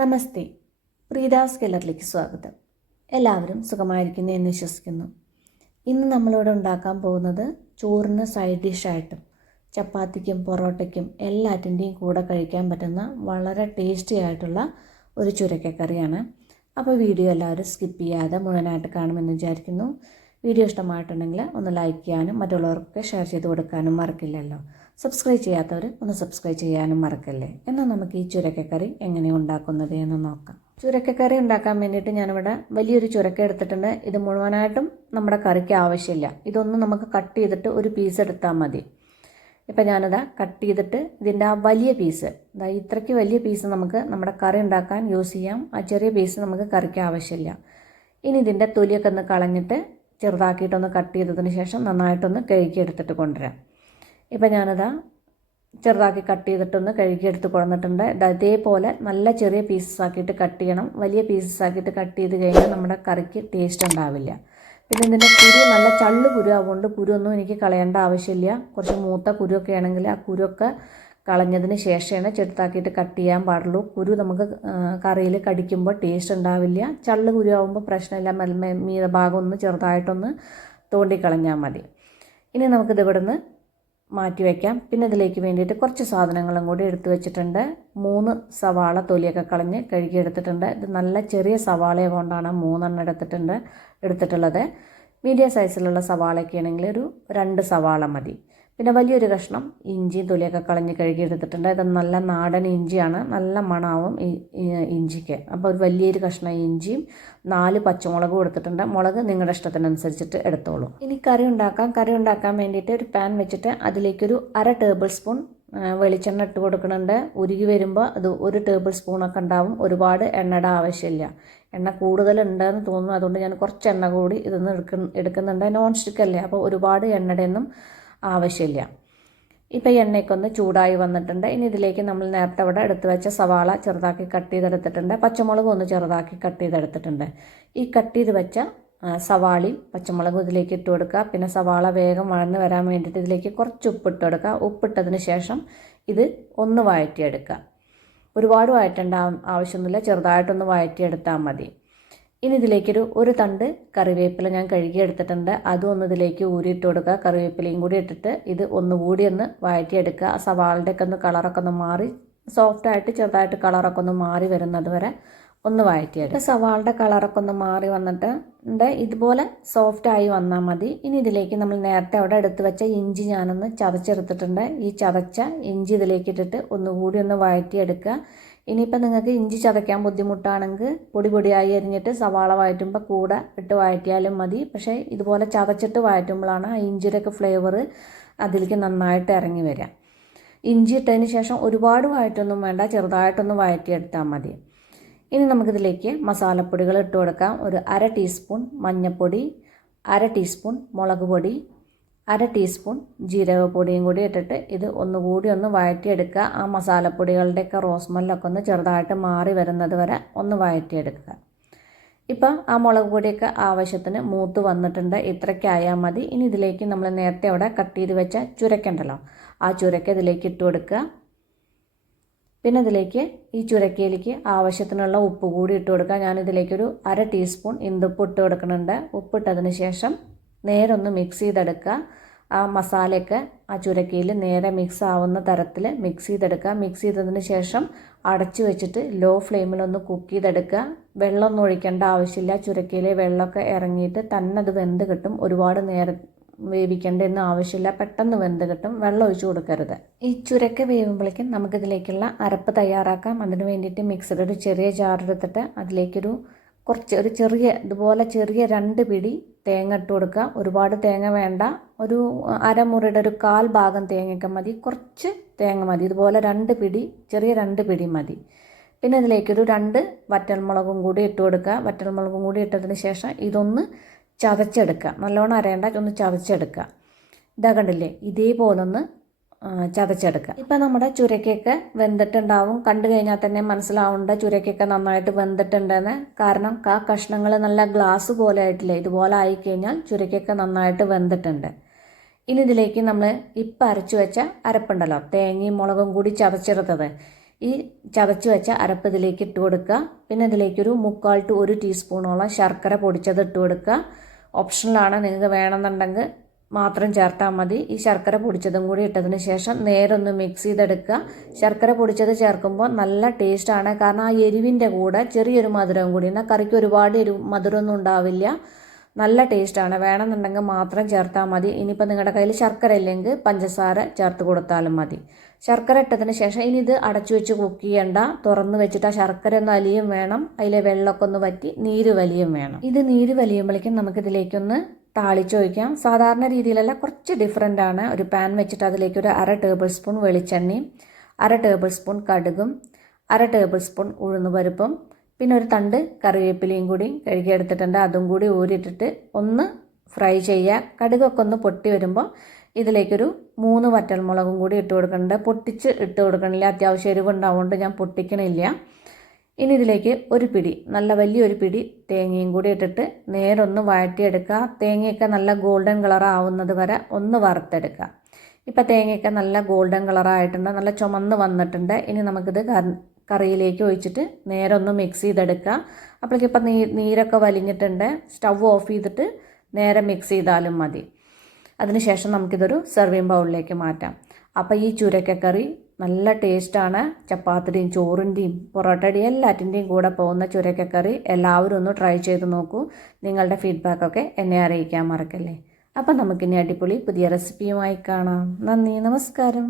നമസ്തേ, പ്രീതാസ് കെല്ലറിലേക്ക് സ്വാഗതം. എല്ലാവരും സുഖമായിരിക്കുന്നു എന്ന് വിശ്വസിക്കുന്നു. ഇന്ന് നമ്മളിവിടെ ഉണ്ടാക്കാൻ പോകുന്നത് ചോറിന് സൈഡ് ഡിഷായിട്ടും ചപ്പാത്തിക്കും പൊറോട്ടയ്ക്കും എല്ലാറ്റിൻ്റെയും കൂടെ കഴിക്കാൻ പറ്റുന്ന വളരെ ടേസ്റ്റി ആയിട്ടുള്ള ഒരു ചുരക്കക്കറിയാണ്. അപ്പോൾ വീഡിയോ എല്ലാവരും സ്കിപ്പ് ചെയ്യാതെ മുഴുവനായിട്ട് കാണുമെന്ന് വിചാരിക്കുന്നു. വീഡിയോ ഇഷ്ടമായിട്ടുണ്ടെങ്കിൽ ഒന്ന് ലൈക്ക് ചെയ്യാനും മറ്റുള്ളവർക്കൊക്കെ ഷെയർ ചെയ്ത് കൊടുക്കാനും മറക്കില്ലല്ലോ. സബ്സ്ക്രൈബ് ചെയ്യാത്തവർ ഒന്ന് സബ്സ്ക്രൈബ് ചെയ്യാനും മറക്കല്ലേ. എന്നാൽ നമുക്ക് ഈ ചുരക്കക്കറി എങ്ങനെയാണ് ഉണ്ടാക്കുന്നത് എന്ന് നോക്കാം. ചുരക്കക്കറി ഉണ്ടാക്കാൻ വേണ്ടിയിട്ട് ഞാനിവിടെ വലിയൊരു ചുരക്ക എടുത്തിട്ടുണ്ട്. ഇത് മുഴുവനായിട്ടും നമ്മുടെ കറിക്ക് ആവശ്യമില്ല. ഇതൊന്ന് നമുക്ക് കട്ട് ചെയ്തിട്ട് ഒരു പീസ് എടുത്താൽ മതി. ഇപ്പം ഞാനിതാ കട്ട് ചെയ്തിട്ട് ഇതിൻ്റെ ആ വലിയ പീസ്, ഇത്രയ്ക്ക് വലിയ പീസ് നമുക്ക് നമ്മുടെ കറി ഉണ്ടാക്കാൻ യൂസ് ചെയ്യാം. ആ ചെറിയ പീസ് നമുക്ക് കറിക്ക് ആവശ്യമില്ല. ഇനി ഇതിൻ്റെ തൊലിയൊക്കെ ഒന്ന് കളഞ്ഞിട്ട് ചെറുതാക്കിയിട്ടൊന്ന് കട്ട് ചെയ്തതിന് ശേഷം നന്നായിട്ടൊന്ന് കഴുകിയെടുത്തിട്ട് കൊണ്ടുവരാം. ഇപ്പം ഞാനതാ ചെറുതാക്കി കട്ട് ചെയ്തിട്ടൊന്ന് കഴുകിയെടുത്ത് കൊണ്ടുവന്നിട്ടുണ്ട്. ഇതേപോലെ നല്ല ചെറിയ പീസസ് ആക്കിയിട്ട് കട്ട് ചെയ്യണം. വലിയ പീസസ് ആക്കിയിട്ട് കട്ട് ചെയ്ത് കഴിഞ്ഞാൽ നമ്മുടെ കറിക്ക് ടേസ്റ്റ് ഉണ്ടാവില്ല. പിന്നെ ഇതിൻ്റെ കുരു നല്ല ചള്ളു കുരു ആവുകൊണ്ട് കുരുവൊന്നും എനിക്ക് കളയേണ്ട ആവശ്യമില്ല. കുറച്ച് മൂത്ത കുരുവൊക്കെ ആണെങ്കിൽ ആ കുരുവൊക്കെ കളഞ്ഞതിന് ശേഷമാണ് ചെറുതാക്കിയിട്ട് കട്ട് ചെയ്യാൻ പാടുള്ളൂ. കുരു നമുക്ക് കറിയിൽ കടിക്കുമ്പോൾ ടേസ്റ്റ് ഉണ്ടാവില്ല. ചള്ളു കുരു ആവുമ്പോൾ പ്രശ്നമില്ല. മീത ഭാഗം ഒന്ന് ചെറുതായിട്ടൊന്ന് തോണ്ടിക്കളഞ്ഞാൽ മതി. ഇനി നമുക്കിത് ഇവിടുന്ന് മാറ്റി വയ്ക്കാം. പിന്നെ ഇതിലേക്ക് വേണ്ടിയിട്ട് കുറച്ച് സാധനങ്ങളും കൂടി എടുത്തു വെച്ചിട്ടുണ്ട്. 3 സവാള തൊലിയൊക്കെ കളഞ്ഞ് കഴുകിയെടുത്തിട്ടുണ്ട്. ഇത് നല്ല ചെറിയ സവാളയെ കൊണ്ടാണ് 3 എടുത്തിട്ടുള്ളത്. മീഡിയം സൈസിലുള്ള സവാളയൊക്കെ ആണെങ്കിൽ ഒരു 2 സവാള മതി. പിന്നെ വലിയൊരു കഷ്ണം ഇഞ്ചിയും തൊലിയൊക്കെ കളഞ്ഞ് കഴുകിയെടുത്തിട്ടുണ്ട്. ഇത് നല്ല നാടൻ ഇഞ്ചിയാണ്, നല്ല മണാവും ഇഞ്ചിക്ക്. അപ്പോൾ ഒരു വലിയൊരു കഷ്ണം ഇഞ്ചിയും 4 പച്ചമുളകും എടുത്തിട്ടുണ്ട്. മുളക് നിങ്ങളുടെ ഇഷ്ടത്തിനനുസരിച്ചിട്ട് എടുത്തോളൂ. ഇനി കറി ഉണ്ടാക്കാൻ വേണ്ടിയിട്ട് ഒരു പാൻ വെച്ചിട്ട് അതിലേക്കൊരു 1/2 ടേബിൾ സ്പൂൺ വെളിച്ചെണ്ണ ഇട്ട് കൊടുക്കുന്നുണ്ട്. ഉരുകി വരുമ്പോൾ അത് 1 ടേബിൾ സ്പൂണൊക്കെ ഉണ്ടാവും. ഒരുപാട് എണ്ണയുടെ ആവശ്യമില്ല. എണ്ണ കൂടുതലുണ്ടെന്ന് തോന്നുന്നു, അതുകൊണ്ട് ഞാൻ കുറച്ച് എണ്ണ കൂടി ഇതൊന്ന് എടുക്കുന്നുണ്ട്. നോൺ സ്റ്റിക്ക് അല്ലേ, അപ്പോൾ ഒരുപാട് എണ്ണയുടെ ഒന്നും ആവശ്യമില്ല. ഇപ്പോൾ എണ്ണയ്ക്കൊന്ന് ചൂടായി വന്നിട്ടുണ്ട്. ഇനി ഇതിലേക്ക് നമ്മൾ നേരത്തെ അവിടെ എടുത്തു വെച്ച സവാള ചെറുതാക്കി കട്ട് ചെയ്തെടുത്തിട്ടുണ്ട്. പച്ചമുളക് ഒന്ന് ചെറുതാക്കി കട്ട് ചെയ്തെടുത്തിട്ടുണ്ട്. ഈ കട്ട് ചെയ്ത് വെച്ച സവാളയും പച്ചമുളകും ഇതിലേക്ക് ഇട്ട് കൊടുക്കുക. പിന്നെ സവാള വേഗം വഴന്ന് വരാൻ വേണ്ടിയിട്ട് ഇതിലേക്ക് കുറച്ച് ഉപ്പിട്ട് കൊടുക്കുക. ഉപ്പിട്ടതിന് ശേഷം ഇത് ഒന്ന് വഴറ്റിയെടുക്കുക. ഒരുപാട് വഴറ്റേണ്ട ആവശ്യമൊന്നുമില്ല, ചെറുതായിട്ടൊന്ന് വഴറ്റിയെടുത്താൽ മതി. ഇനി ഇതിലേക്കൊരു തണ്ട് കറിവേപ്പില ഞാൻ കഴുകിയെടുത്തിട്ടുണ്ട്. അതും ഒന്ന് ഇതിലേക്ക് ഊരിയിട്ട് കൊടുക്കുക. കറിവേപ്പിലയും കൂടി ഇട്ടിട്ട് ഇത് ഒന്നുകൂടി ഒന്ന് വഴറ്റിയെടുക്കുക. ആ സവാളിൻ്റെയൊക്കെ ഒന്ന് കളറൊക്കെ ഒന്ന് മാറി സോഫ്റ്റായിട്ട് ചെറുതായിട്ട് കളറൊക്കെ ഒന്ന് മാറി വരുന്നത് വരെ ഒന്ന് വഴറ്റിയെടുക്കുക. സവാളിൻ്റെ കളറൊക്കെ ഒന്ന് മാറി വന്നിട്ടുണ്ട്. ഇതുപോലെ സോഫ്റ്റായി വന്നാൽ മതി. ഇനി ഇതിലേക്ക് നമ്മൾ നേരത്തെ അവിടെ എടുത്ത് വെച്ച ഇഞ്ചി ഞാനൊന്ന് ചതച്ചെടുത്തിട്ടുണ്ട്. ഈ ചതച്ച ഇഞ്ചി ഇതിലേക്ക് ഇട്ടിട്ട് ഒന്നുകൂടി ഒന്ന് വഴറ്റിയെടുക്കുക. ഇനിയിപ്പോൾ നിങ്ങൾക്ക് ഇഞ്ചി ചതയ്ക്കാൻ ബുദ്ധിമുട്ടാണെങ്കിൽ പൊടിയായി അരിഞ്ഞിട്ട് സവാള വഴറ്റുമ്പോൾ കൂടെ ഇട്ട് വഴറ്റിയാലും മതി. പക്ഷേ ഇതുപോലെ ചതച്ചിട്ട് വഴറ്റുമ്പോഴാണ് ആ ഇഞ്ചിയുടെയൊക്കെ ഫ്ലേവർ അതിലേക്ക് നന്നായിട്ട് ഇറങ്ങി വരിക. ഇഞ്ചി ഇട്ടതിന് ശേഷം ഒരുപാട് വഴറ്റൊന്നും വേണ്ട, ചെറുതായിട്ടൊന്ന് വഴറ്റിയെടുത്താൽ മതി. ഇനി നമുക്കിതിലേക്ക് മസാലപ്പൊടികൾ ഇട്ട് കൊടുക്കാം. ഒരു 1/2 ടീസ്പൂൺ മഞ്ഞൾപ്പൊടി, 1/2 ടീസ്പൂൺ മുളക് പൊടി, 1/2 ടീസ്പൂൺ ജീരകപ്പൊടിയും കൂടി ഇട്ടിട്ട് ഇത് ഒന്നുകൂടി ഒന്ന് വഴറ്റിയെടുക്കുക. ആ മസാലപ്പൊടികളുടെയൊക്കെ റോസ്മെല്ലൊക്കെ ഒന്ന് ചെറുതായിട്ട് മാറി വരുന്നത് വരെ ഒന്ന് വഴറ്റിയെടുക്കുക. ഇപ്പം ആ മുളക് പൊടിയൊക്കെ ആവശ്യത്തിന് മൂത്ത് വന്നിട്ടുണ്ട്. ഇത്രയ്ക്കായാൽ മതി. ഇനി ഇതിലേക്ക് നമ്മൾ നേരത്തെ അവിടെ കട്ട് ചെയ്ത് വെച്ച ചുരക്കുണ്ടല്ലോ, ആ ചുരക്ക ഇതിലേക്ക് ഇട്ട് കൊടുക്കുക. പിന്നെ ഇതിലേക്ക് ഈ ചുരക്കയിലേക്ക് ആവശ്യത്തിനുള്ള ഉപ്പ് കൂടി ഇട്ട് കൊടുക്കുക. ഞാനിതിലേക്കൊരു 1/2 ടീസ്പൂൺ ഇന്ദുപ്പ് ഇട്ട് കൊടുക്കുന്നുണ്ട്. ഉപ്പിട്ടതിന് ശേഷം നേരെ ഒന്ന് മിക്സ് ചെയ്തെടുക്കുക. ആ മസാലയൊക്കെ ആ ചുരക്കയിൽ നേരെ മിക്സ് ആവുന്ന തരത്തിൽ മിക്സ് ചെയ്തെടുക്കുക. മിക്സ് ചെയ്തതിന് ശേഷം അടച്ചു വെച്ചിട്ട് ലോ ഫ്ലെയിമിലൊന്ന് കുക്ക് ചെയ്തെടുക്കുക. വെള്ളമൊന്നും ഒഴിക്കേണ്ട ആവശ്യമില്ല. ചുരക്കയിലെ വെള്ളമൊക്കെ ഇറങ്ങിയിട്ട് തന്നെ അത് വെന്ത് കിട്ടും. ഒരുപാട് നേരം വേവിക്കേണ്ടതെന്ന് ആവശ്യമില്ല, പെട്ടെന്ന് വെന്ത് കിട്ടും. വെള്ളം ഒഴിച്ചു കൊടുക്കരുത്. ഈ ചുരക്ക വേവുമ്പോഴേക്കും നമുക്കിതിലേക്കുള്ള അരപ്പ് തയ്യാറാക്കാം. അതിന് വേണ്ടിയിട്ട് മിക്സിയുടെ ഒരു ചെറിയ ജാറെടുത്തിട്ട് അതിലേക്കൊരു ഇതുപോലെ ചെറിയ 2 പിടി തേങ്ങ ഇട്ട് കൊടുക്കുക. ഒരുപാട് തേങ്ങ വേണ്ട, ഒരു അരമുറിയുടെ ഒരു 1/4 ഭാഗം തേങ്ങയൊക്കെ മതി. കുറച്ച് തേങ്ങ മതി. ഇതുപോലെ 2 പിടി, ചെറിയ 2 പിടി മതി. പിന്നെ ഇതിലേക്കൊരു 2 വറ്റൽമുളകും കൂടി ഇട്ട് കൊടുക്കുക. വറ്റൽമുളകും കൂടി ഇട്ടതിന് ശേഷം ഇതൊന്ന് ചതച്ചെടുക്കുക. നല്ലോണം അരയേണ്ട, ഒന്ന് ചതച്ചെടുക്കുക. ഇതാ കണ്ടില്ലേ, ഇതേപോലൊന്ന് ചതച്ചെടുക്കുക. ഇപ്പം നമ്മുടെ ചുരക്കൊക്കെ വെന്തിട്ടുണ്ടാവും. കണ്ടു കഴിഞ്ഞാൽ തന്നെ മനസ്സിലാവുന്നുണ്ട് ചുരക്കൊക്കെ നന്നായിട്ട് വെന്തിട്ടുണ്ടെന്ന്. കാരണം ആ കഷ്ണങ്ങൾ നല്ല ഗ്ലാസ് പോലെ ആയിട്ടില്ലേ, ഇതുപോലെ ആയിക്കഴിഞ്ഞാൽ ചുരക്കൊക്കെ നന്നായിട്ട് വെന്തിട്ടുണ്ട്. ഇനി ഇതിലേക്ക് നമ്മൾ ഇപ്പം അരച്ചു വെച്ച അരപ്പുണ്ടല്ലോ, തേങ്ങയും മുളകും കൂടി ചതച്ചെടുത്തത്, ഈ ചതച്ച് വെച്ച അരപ്പ് ഇതിലേക്ക് ഇട്ട് കൊടുക്കുക. പിന്നെ ഇതിലേക്കൊരു 3/4 to 1 ടീസ്പൂണോളം ശർക്കര പൊടിച്ചത് ഇട്ട് കൊടുക്കുക. ഓപ്ഷണലാണ്, നിങ്ങൾക്ക് വേണമെന്നുണ്ടെങ്കിൽ മാത്രം ചേർത്താൽ മതി. ഈ ശർക്കര പൊടിച്ചതും കൂടി ഇട്ടതിന് ശേഷം നേരെ ഒന്ന് മിക്സ് ചെയ്തെടുക്കുക. ശർക്കര പൊടിച്ചത് ചേർക്കുമ്പോൾ നല്ല ടേസ്റ്റാണ്, കാരണം ആ എരിവിൻ്റെ കൂടെ ചെറിയൊരു മധുരവും കൂടി, എന്നാൽ കറിക്ക് ഒരുപാട് മധുരമൊന്നും ഉണ്ടാവില്ല. നല്ല ടേസ്റ്റാണ്. വേണമെന്നുണ്ടെങ്കിൽ മാത്രം ചേർത്താൽ മതി. ഇനിയിപ്പോൾ നിങ്ങളുടെ കയ്യിൽ ശർക്കര ഇല്ലെങ്കിൽ പഞ്ചസാര ചേർത്ത് കൊടുത്താലും മതി. ശർക്കര ഇട്ടതിന് ശേഷം ഇനി ഇത് അടച്ചു വെച്ച് കുക്ക് ചെയ്യണ്ട, തുറന്ന് വെച്ചിട്ട് ആ ശർക്കര ഒന്ന് അലിയും വേണം, അതിലെ വെള്ളമൊക്കെ ഒന്ന് വറ്റി നീര് വലിയും വേണം. ഇത് നീര് വലിയുമ്പോഴേക്കും നമുക്കിതിലേക്കൊന്ന് താളിച്ച് ഒഴിക്കാം. സാധാരണ രീതിയിലല്ല, കുറച്ച് ഡിഫറെൻ്റ് ആണ്. ഒരു പാൻ വെച്ചിട്ട് അതിലേക്ക് ഒരു 1/2 ടേബിൾ സ്പൂൺ വെളിച്ചെണ്ണയും 1/2 ടേബിൾ സ്പൂൺ കടുകും 1/2 ടേബിൾ സ്പൂൺ ഉഴുന്നുപരിപ്പും പിന്നെ ഒരു തണ്ട് കറിവേപ്പിലയും കൂടി കഴുകിയെടുത്തിട്ടുണ്ട്. അതും കൂടി ഊരിയിട്ടിട്ട് ഒന്ന് ഫ്രൈ ചെയ്യുക. കടുകൊക്കെ ഒന്ന് പൊട്ടി വരുമ്പോൾ ഇതിലേക്കൊരു 3 വറ്റൽമുളകും കൂടി ഇട്ട് കൊടുക്കുന്നുണ്ട്. പൊട്ടിച്ച് ഇട്ട് കൊടുക്കണില്ല, അത്യാവശ്യം എരിവുണ്ടാവുകൊണ്ട് ഞാൻ പൊട്ടിക്കണില്ല. ഇനി ഇതിലേക്ക് ഒരു പിടി, നല്ല വലിയൊരു പിടി തേങ്ങയും കൂടി ഇട്ടിട്ട് നേരെ ഒന്ന് വഴറ്റിയെടുക്കുക. തേങ്ങയൊക്കെ നല്ല ഗോൾഡൻ കളർ ആവുന്നത് വരെ ഒന്ന് വറുത്തെടുക്കുക. ഇപ്പം തേങ്ങയൊക്കെ നല്ല ഗോൾഡൻ കളറായിട്ടുണ്ട്, നല്ല ചുമന്ന് വന്നിട്ടുണ്ട്. ഇനി നമുക്കിത് കറിയിലേക്ക് ഒഴിച്ചിട്ട് നേരെ ഒന്ന് മിക്സ് ചെയ്തെടുക്കുക. അപ്പോഴേക്കും ഇപ്പം നീരൊക്കെ വലിഞ്ഞിട്ടുണ്ട്. സ്റ്റവ് ഓഫ് ചെയ്തിട്ട് നേരെ മിക്സ് ചെയ്താലും മതി. അതിനുശേഷം നമുക്കിതൊരു സെർവിങ് ബൗളിലേക്ക് മാറ്റാം. അപ്പോൾ ഈ ചുരക്കക്കറി നല്ല ടേസ്റ്റാണ്. ചപ്പാത്തിയുടെയും ചോറിൻ്റെയും പൊറോട്ടയുടെയും എല്ലാറ്റിൻ്റെയും കൂടെ പോകുന്ന ചുരക്കക്കറി എല്ലാവരും ഒന്ന് ട്രൈ ചെയ്ത് നോക്കൂ. നിങ്ങളുടെ ഫീഡ്ബാക്കൊക്കെ എന്നെ അറിയിക്കാൻ മറക്കല്ലേ. അപ്പം നമുക്കിനി അടിപൊളി പുതിയ റെസിപ്പിയുമായി കാണാം. നന്ദി, നമസ്കാരം.